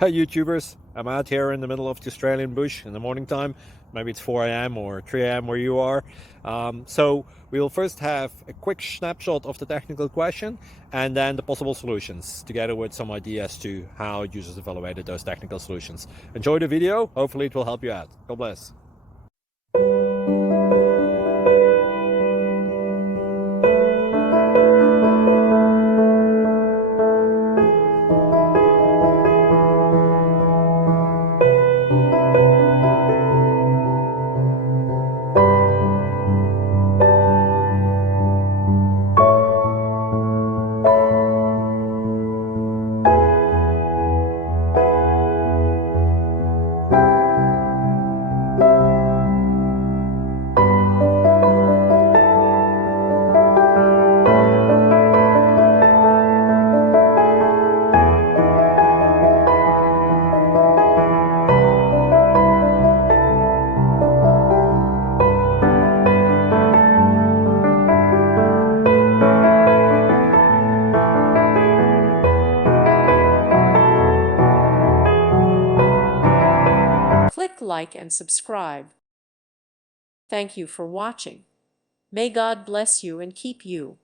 Hi YouTubers, I'm out here in the middle of the Australian bush in the morning time. Maybe it's 4 a.m. or 3 a.m. where you are. So we'll first have a quick snapshot of the technical question and then the possible solutions, together with some ideas to how users evaluated those technical solutions. Enjoy the video, hopefully it will help you out. God bless. Click like and subscribe. Thank you for watching. May God bless you and keep you.